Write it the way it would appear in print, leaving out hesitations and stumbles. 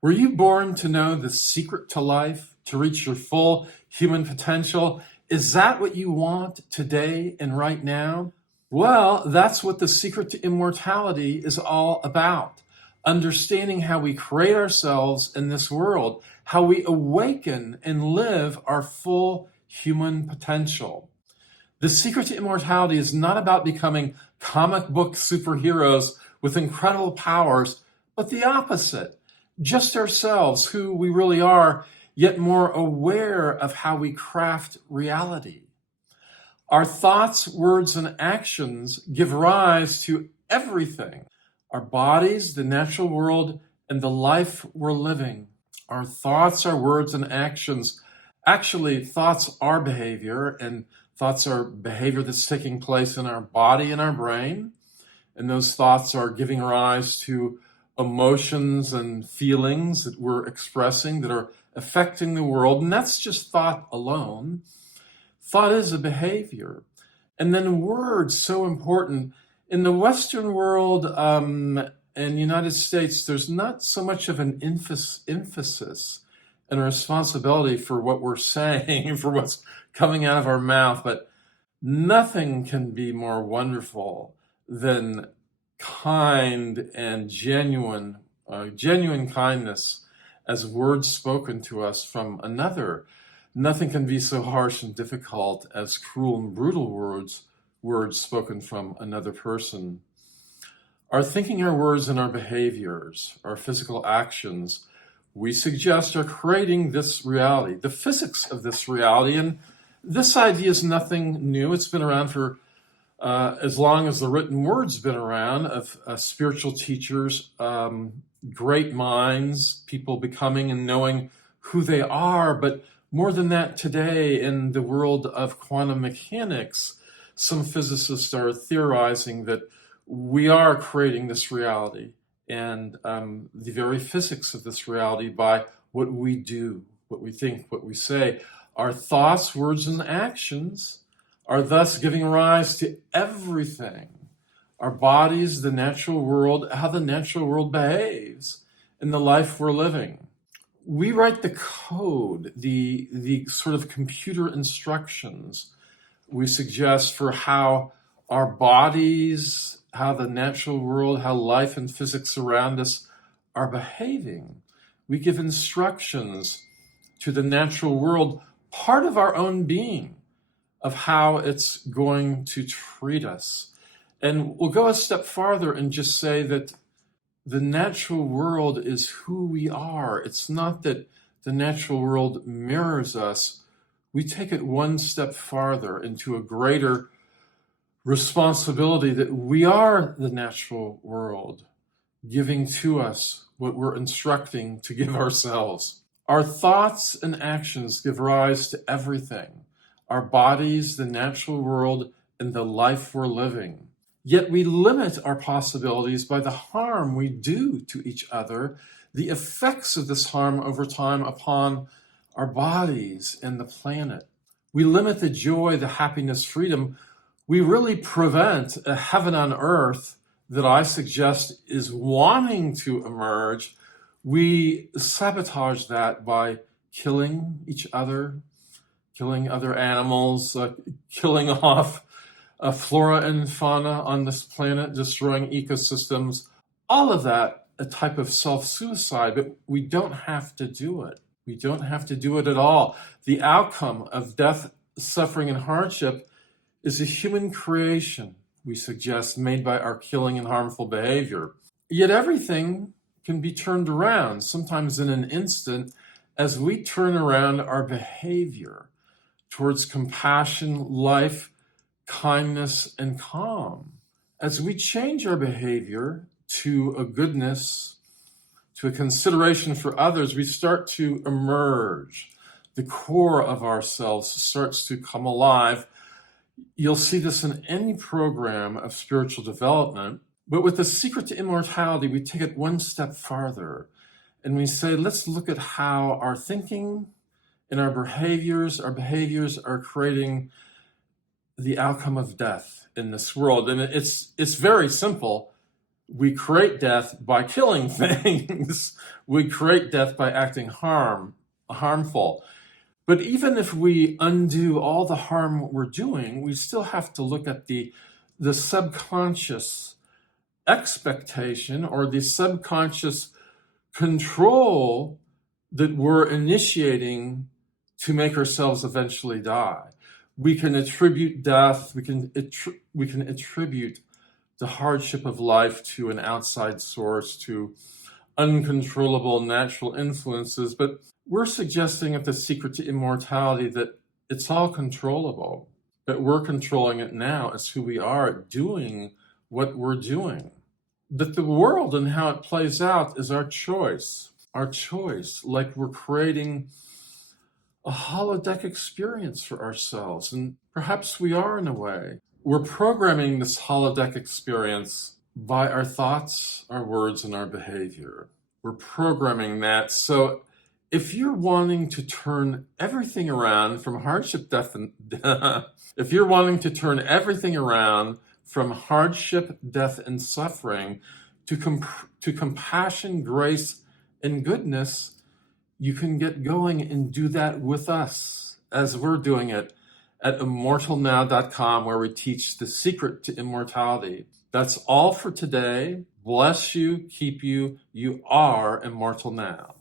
Were you born to know the secret to life, to reach your full human potential? Is that what you want today and right now? Well, that's what the secret to immortality is all about. Understanding how we create ourselves in this world, how we awaken and live our full human potential. The secret to immortality is not about becoming comic book superheroes with incredible powers, but the opposite. Just ourselves, who we really are, yet more aware of how we craft reality. Our thoughts, words, and actions give rise to everything. Our bodies, the natural world, and the life we're living. Our thoughts, our words, and actions. Actually, thoughts are behavior, and thoughts are behavior that's taking place in our body and our brain. And those thoughts are giving rise to emotions and feelings that we're expressing that are affecting the world. And that's just thought alone. Thought is a behavior. And then words, so important. In the Western world and United States, there's not so much of an emphasis and responsibility for what we're saying, for what's coming out of our mouth. But nothing can be more wonderful than kind and genuine kindness as words spoken to us from another. Nothing can be so harsh and difficult as cruel and brutal words spoken from another person. Our thinking, our words, and our behaviors, our physical actions, we suggest are creating this reality, the physics of this reality. And this idea is nothing new. It's been around for as long as the written word's been around, of spiritual teachers, great minds, people becoming and knowing who they are. But more than that, today in the world of quantum mechanics, some physicists are theorizing that we are creating this reality and the very physics of this reality by what we do, what we think, what we say. Our thoughts, words, and actions are thus giving rise to everything. Our bodies, the natural world, how the natural world behaves in the life we're living. We write the code, the sort of computer instructions we suggest for how our bodies, how the natural world, how life and physics around us are behaving. We give instructions to the natural world, part of our own being, of how it's going to treat us. And we'll go a step farther and just say that the natural world is who we are. It's not that the natural world mirrors us. We take it one step farther into a greater responsibility that we are the natural world, giving to us what we're instructing to give ourselves. Our thoughts and actions give rise to everything. Our bodies, the natural world, and the life we're living. Yet we limit our possibilities by the harm we do to each other, the effects of this harm over time upon our bodies and the planet. We limit the joy, the happiness, freedom. We really prevent a heaven on earth that I suggest is wanting to emerge. We sabotage that by killing each other, killing other animals, killing off flora and fauna on this planet, destroying ecosystems, all of that a type of self-suicide, but we don't have to do it. We don't have to do it at all. The outcome of death, suffering, and hardship is a human creation, we suggest, made by our killing and harmful behavior. Yet everything can be turned around, sometimes in an instant, as we turn around our behavior towards compassion, life, kindness, and calm. As we change our behavior to a goodness, to a consideration for others, we start to emerge. The core of ourselves starts to come alive. You'll see this in any program of spiritual development. But with the secret to immortality, we take it one step farther. And we say, let's look at how our thinking and our behaviors are creating the outcome of death in this world. And it's very simple. We create death by killing things. We create death by acting harmful. But even if we undo all the harm we're doing, we still have to look at the subconscious expectation or the subconscious control that we're initiating to make ourselves eventually die. We can attribute death, we can attribute the hardship of life to an outside source, to uncontrollable natural influences, but we're suggesting at the secret to immortality that it's all controllable, that we're controlling it now as who we are doing what we're doing. That the world and how it plays out is our choice, like we're creating a holodeck experience for ourselves, and perhaps we are in a way. We're programming this holodeck experience by our thoughts, our words, and our behavior. We're programming that. So if you're wanting to turn everything around from hardship, if you're wanting to turn everything around from hardship, death, and suffering to compassion, grace, and goodness, you can get going and do that with us as we're doing it at immortalnow.com, where we teach the secret to immortality. That's all for today. Bless you, keep you. You are immortal now.